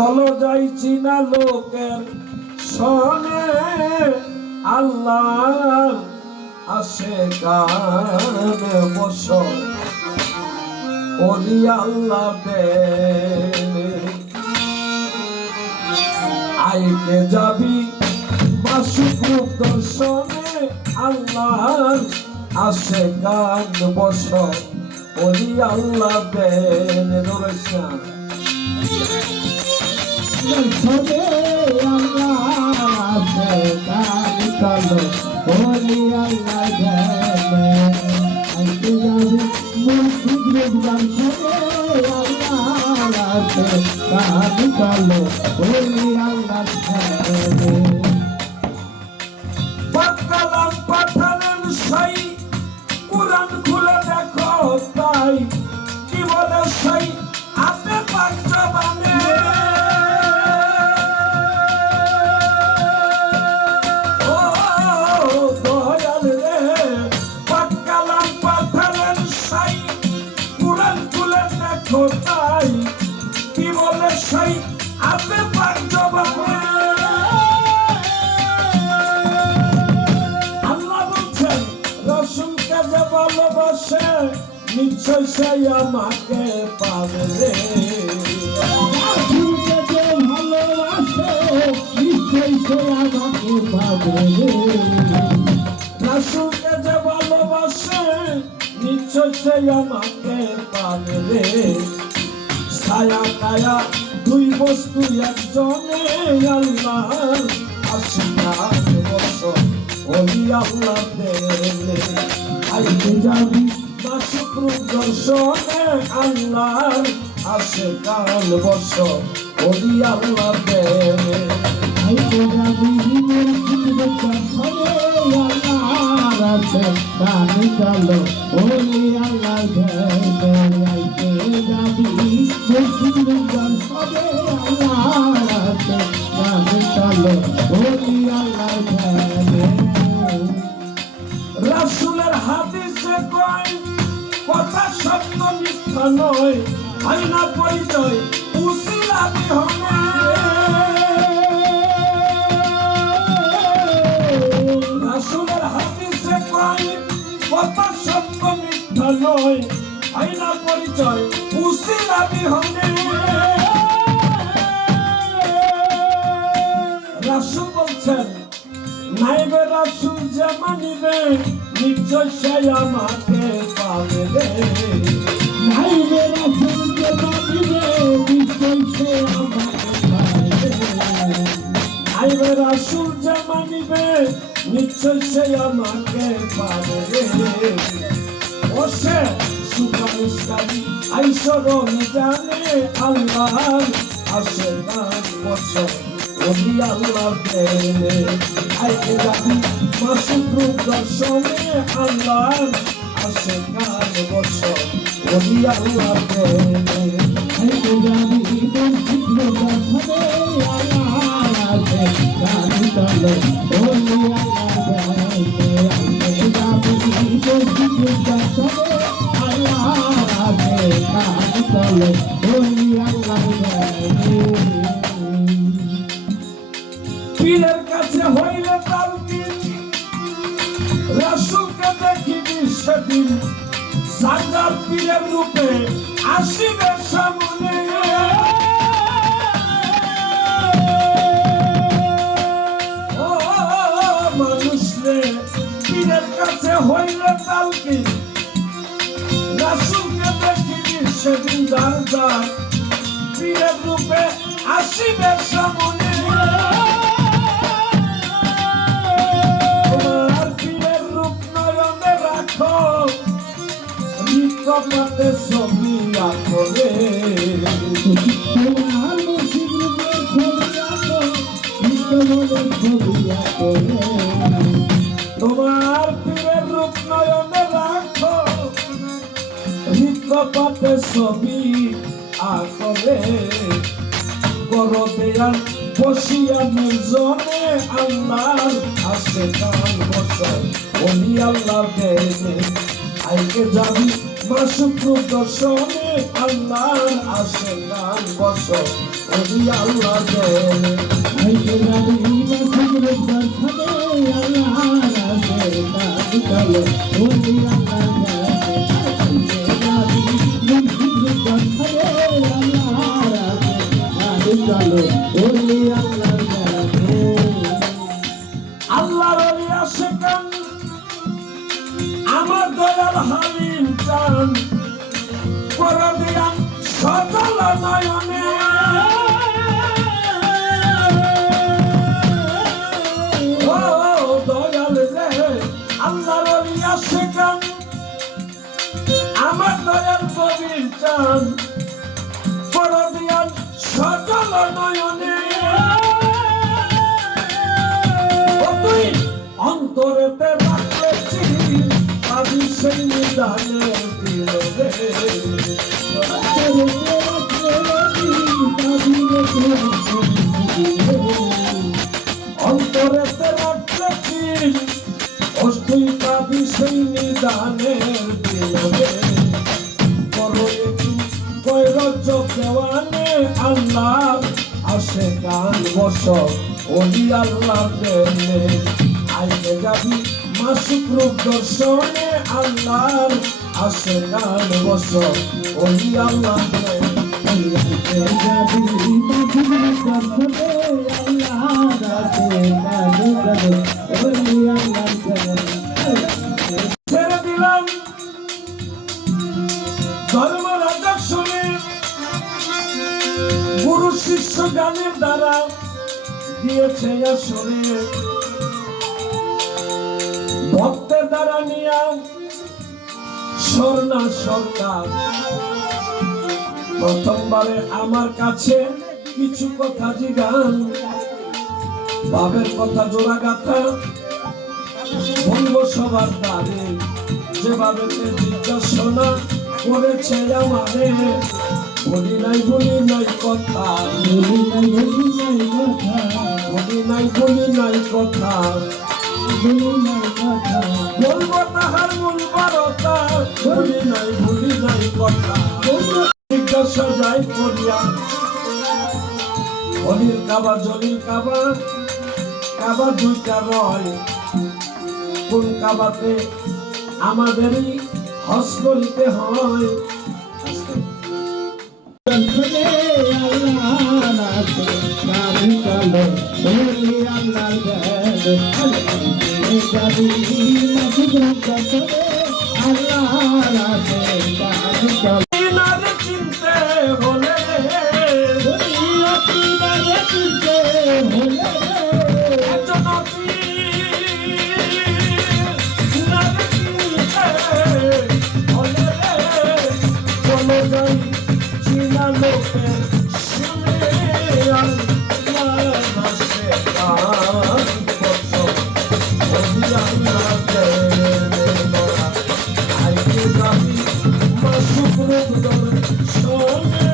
চলো যাই চীনা লোকের সনে আল্লাহ আসে গানে বস ওলি আল্লাহ দে আইকে যাবি মাসুক দর্শনে আল্লাহ আসে গান বস ওলি আল্লাহ দে রয়েছে সবে আল্লাহ আসে গান চলো ওলি আল্লাহ দেবে আইতে যাবি মুর্শিদ রোজগার সবে আল্লাহ আসে গান চলো ওলি আল্লাহ দেবে পাকালাম পাঠালেন সাই কুরআন খুলে দেখো তাই কি বলে সাই আপনি পাক জবানে কোথায় কি বলে সেই আপনি পাক জবানে আল্লাহ বলছেন রাসূলকে যে ভালোবাসে নিশ্চয় সে আমাকে পাবে রে রাসূলকে যে ভালোবাসে নিশ্চয় সে আমাকে পাবে রে রাসূলকে যে ভালোবাসে নিশ্চয় সে আমাকে পাবে রে ছায়া কায়া দুই বস্তু একজনে আল্লাহ আশীর্বাদ বর্ষণ ওলি আল্লাহ দেলে আইতে যাবি মাসুক দর্শনে আল্লাহ আশীর্বাদ বর্ষণ ওলি আল্লাহ দেলে আইতে যাবি মুর্শিদ দর্শনে আল্লাহ আসে গান চলো ওলি আল্লাহ দেবে আইতে যাবি মুর্শিদ দর্শনে আল্লাহ আসে গান চলো ওলি আল্লাহ দেবে রাসূলের হাদিসে কয় কথা সত্য মিথ্যা নয় হয় না পরিচয় উসিলা বিহনে রাসূলের হাদিসে কয় কথা সত্য মিথ্যা নয় হয় না পরিচয় উসিলা বিহনে রাসূল বলছেন নাইবে রাসূল যে মানিবে নিশ্চয় সে আমাকে পাবে রে নাইবে রাসূল যে মানিবে নিশ্চয় সে আমাকে পাবে নাইবে রাসূল যে মানিবে নিশ্চয় সে আমাকে পাবে রে ও সে সুপারিশকারী আইসরণ জানে আল্লাহ আসে গান বছর ওলি আল্লাহ দেলে আইতে যাবি মাসুক দর্শনে আল্লাহ আসে গান বছর ওলি আল্লাহ দেলে আইতে যাবি মুর্শিদ দর্শনে আল্লাহ আসে গান চলো ওলি আল্লাহ দেবে আইতে যাবি মুর্শিদ দর্শনে আল্লাহ আসে গান চলো ওলি আল্লাহ দেবে পীরের কাছে হইলে তালকিন রাসূলকে দেখিবি সেদিন সাজার পীরের রূপে আসিবে সামনে ও মানুষ রে পীরের কাছে হইলে তালকিন রাসূলকে দেখিবি সেদিন যার পীরের রূপে আসিবে সামনে কপাতে ছবি আঁকলে তোমার মুর্শিদ রূপের ছবি আঁকো তোমার পীরের রূপ নয়নে রাখো কপাতে ছবি আঁকলে করো দেয়াল বসিয়া নির্জনে আল্লাহ আসে গান বছর ওলি আল্লাহ দেবে আইকে যাবি মাসুক দর্শনে আল্লাহর আসে গান বছর ওলি আল্লাহ দেন আইকে যাবি মাসুদের দর্শনে আল্লাহ রাতে কাজ চলে ওলি আল্লাহ দেন আইকে যাবি মাসুদের দর্শনে আল্লাহ রাতে কাজ চলে ওলি আল্লাহ দেন আল্লাহর ওলি আশিকান আমার দয়াল হালিম চান করে দিয়ান সজল নয়নে ও দয়াল রে আল্লাহর ওলি আশিকান আমার দয়াল কবির চান করে দিয়ান সজল নয়নে তুই অন্তরেতে রাখছি আমি সেই নিদানে দিল রে অন্তরেতে রাখছি তুই পাবি সেই নিদানে দিল রে কৈরজ দেওয়ানে আল্লাহ আসে গান বস ওলি আল্লাহ দেনে আইলে যাবি মাসুক রূপ দর্শনে আল্লাহ আসে গান বস ওলি আল্লাহ আইকে যাবি মাসুদের দর্শনে আল্লাহ রাতে কাজ চলে ওলি আল্লাহ দেন ছেড়ে দিলাম ধর্মরাজ শুনে গুরু শিষ্য গানের দ্বারা দিয়েছে আসরে ভক্তের দ্বারা নিয়া স্বর্ণা সরকার প্রথমবারে আমার কাছে কিছু কথা জিগান বাবের কথা জোড়া গাথা বলবো সবার দ্বারে যেভাবে জিজ্ঞাসা করেছে আমারে বলি নাই কথা বলি নাই কথা বলি নাই কথা বলবো তাহার মূল বারতা বলি নাই কথা জিজ্ঞাসা যাই করিয়া হলির কাবা জলিল কাবা কাবা দুইটা রয় কোন কাবাতে আমাদেরই হজ করিতে হয় দর্শনে আল্লাহ রাতে কাজ চলে ওলি আল্লাহ দেন আইকে যাবি মাসুদের দর্শনে আল্লাহ রাতে কাজ চলে চিনারে চিনতে হলে চীনা লোকে শুনে আইকে যাবি মাসুক রূপ দর্শনে